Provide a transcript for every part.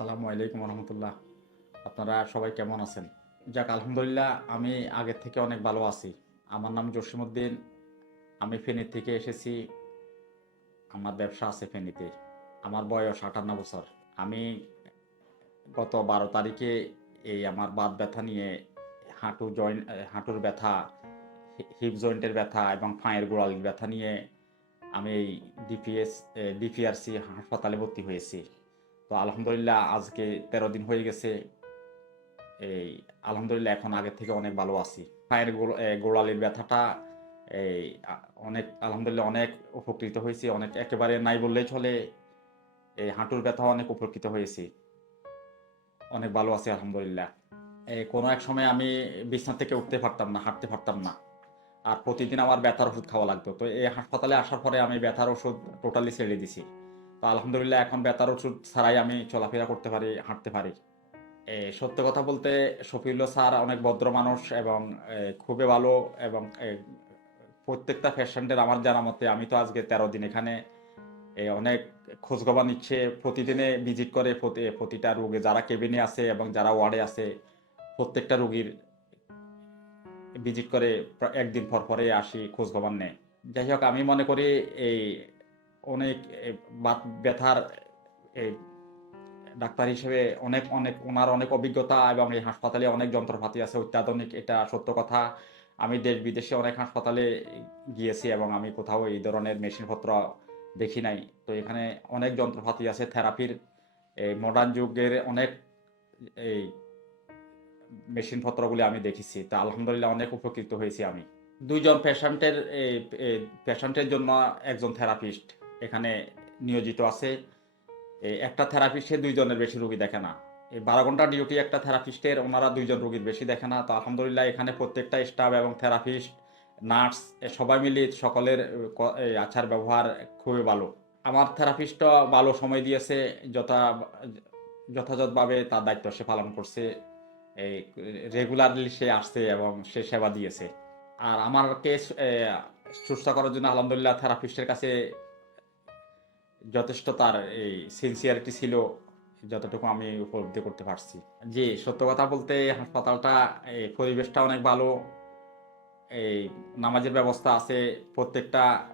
আসসালামু আলাইকুম রহমতুল্লাহ আপনারা সবাই কেমন আছেন? যাক, আলহামদুলিল্লাহ, আমি আগের থেকে অনেক ভালো আছি। আমার নাম জসিমউদ্দিন। আমি ফেনীর থেকে এসেছি। আমার ব্যবসা আছে ফেনীতে। আমার বয়স আটান্ন বছর। আমি গত বারো তারিখে এই আমার বাত ব্যথা নিয়ে হাঁটু জয়েন্ট হাঁটুর ব্যথা, হিপ জয়েন্টের ব্যথা এবং পায়ের গোড়ালির ব্যথা নিয়ে আমি এই ডিপিএস, ডিপিআরসি হাসপাতালে ভর্তি হয়েছি। তো আলহামদুলিল্লাহ আজকে তেরো দিন হয়ে গেছে। এই, আলহামদুলিল্লাহ এখন আগের থেকে অনেক ভালো আছি। পায়ের গোড়ালির ব্যথাটা, এই অনেক, আলহামদুলিল্লাহ অনেক উপকৃত হয়েছি। অনেক একেবারে নাই বললেই চলে, এই হাঁটুর ব্যথা অনেক উপকৃত হয়েছি। অনেক ভালো আছি আলহামদুলিল্লাহ। এই কোনো এক সময় আমি বিছনা থেকে উঠতে পারতাম না, হাঁটতে পারতাম না। আর প্রতিদিন আমার ব্যথার ওষুধ খাওয়া লাগতো। তো এই হাসপাতালে আসার পরে আমি ব্যথার ওষুধ টোটালি ছেড়ে দিছি। তো আলহামদুলিল্লাহ এখন ব্যথার ওষুধ ছাড়াই আমি চলাফেরা করতে পারি হাঁটতে পারি। এ, সত্য কথা বলতে শফিউল্লাহ স্যার অনেক ভদ্র মানুষ এবং খুবই ভালো এবং প্রত্যেকটা পেশেন্টের আমার জানা মতে আমি তো আজকে তেরো দিন এখানে অনেক খোঁজখবর নিচ্ছে। প্রতিদিনে ভিজিট করে প্রতি- প্রতিটা রোগে যারা কেবিনে আছে এবং যারা ওয়ার্ডে আছে প্রত্যেকটা রোগীর ভিজিট করে একদিন পর পরে আসি খোঁজখবর নেয়। যাই হোক আমি মনে করি এই অনেক ব্যথার ডাক্তার হিসেবে অনেক অনেক, ওনার অনেক অভিজ্ঞতা এবং এই হাসপাতালে অনেক যন্ত্রপাতি আছে, অত্যাধুনিক, এটা সত্য কথা। আমি দেশ বিদেশে অনেক হাসপাতালে গিয়েছি এবং আমি কোথাও এই ধরনের মেশিনপত্র দেখি নাই। তো এখানে অনেক যন্ত্রপাতি আছে, থেরাপির এই মডার্ন যুগের অনেক, এই, মেশিনপত্রগুলি আমি দেখেছি। তা আলহামদুলিল্লাহ অনেক উপকৃত হয়েছি আমি। দুইজন পেশেন্টের এই পেশেন্টের জন্য একজন থেরাপিস্ট এখানে নিয়োজিত আছে। একটা থেরাপিস্টে দুইজনের বেশি রুগী দেখে না। এই বারো ঘণ্টা ডিউটি একটা থেরাপিস্টের, ওনারা দুইজন রুগীর বেশি দেখে না। তো আলহামদুলিল্লাহ এখানে প্রত্যেকটা স্টাফ এবং থেরাপিস্ট, নার্স সবাই মিলে সকলের আচার ব্যবহার খুবই ভালো। আমার থেরাপিস্টও ভালো সময় দিয়েছে, যথা, যথাযথভাবে তার দায়িত্ব সে পালন করছে। এই রেগুলারলি সে আসছে এবং সে সেবা দিয়েছে। আর আমার কেস সুস্থ করার জন্য আলহামদুলিল্লাহ থেরাপিস্টের কাছে যথেষ্ট তার এই সিনসিয়ারিটি ছিল, যতটুকু আমি উপলব্ধি করতে পারছি। জি, সত্য কথা বলতে হাসপাতালটা এই পরিবেশটা অনেক ভালো। এই নামাজের ব্যবস্থা আছে, প্রত্যেকটা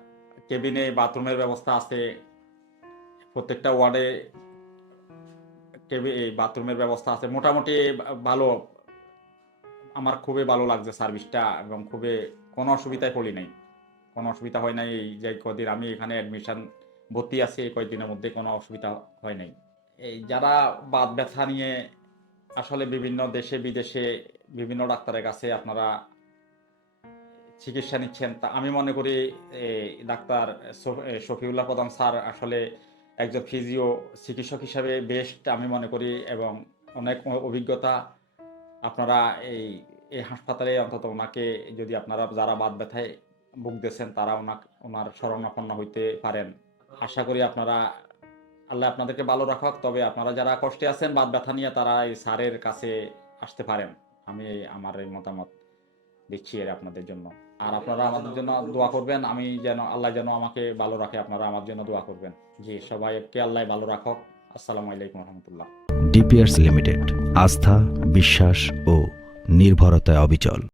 কেবিনে বাথরুমের ব্যবস্থা আছে। প্রত্যেকটা ওয়ার্ডে কেবি এই বাথরুমের ব্যবস্থা আছে। মোটামুটি ভালো। আমার খুবই ভালো লাগছে সার্ভিসটা এবং খুবই, কোনো অসুবিধায় পড়ি নাই। কোনো অসুবিধা হয় নাই, এই যে কদিন আমি এখানে অ্যাডমিশন ভর্তি আছে এই কয়েকদিনের মধ্যে, কোনো অসুবিধা হয় নাই। এই যারা বাদ ব্যথা নিয়ে আসলে বিভিন্ন দেশে, বিদেশে বিভিন্ন ডাক্তারের কাছে আপনারা চিকিৎসা নিচ্ছেন, তা আমি মনে করি ডাক্তার শফিউল্লাহ প্রধান স্যার আসলে একজন ফিজিও চিকিৎসক হিসাবে বেস্ট আমি মনে করি এবং অনেক অভিজ্ঞতা আপনারা এই এই হাসপাতালে অন্তত ওনাকে যদি আপনারা যারা বাদ ব্যথায় ভুগতেছেন, তারা ওনাক, ওনার শরণাপন্ন হইতে পারেন। আশা করি আপনারা, আল্লাহ আপনাদেরকে ভালো রাখক, তবে আপনারা যারা কষ্টে আছেন বাদ ব্যথা নিয়ে তারা এই স্যারের কাছে আসতে পারেন। আমি আমার এই মতামত দিচ্ছি এর আপনাদের জন্য। আর আপনারা আমাদের জন্য দোয়া করবেন, আমি যেন, আল্লাহ যেন আমাকে ভালো রাখে, আপনারা আমার জন্য দোয়া করবেন। জি, সবাইকে আল্লাহ ভালো রাখক। আসসালামু আলাইকুম রহমতুল্লাহ। ডিপিয়ার্স লিমিটেড, আস্থা, বিশ্বাস ও নির্ভরতায় অবিচল।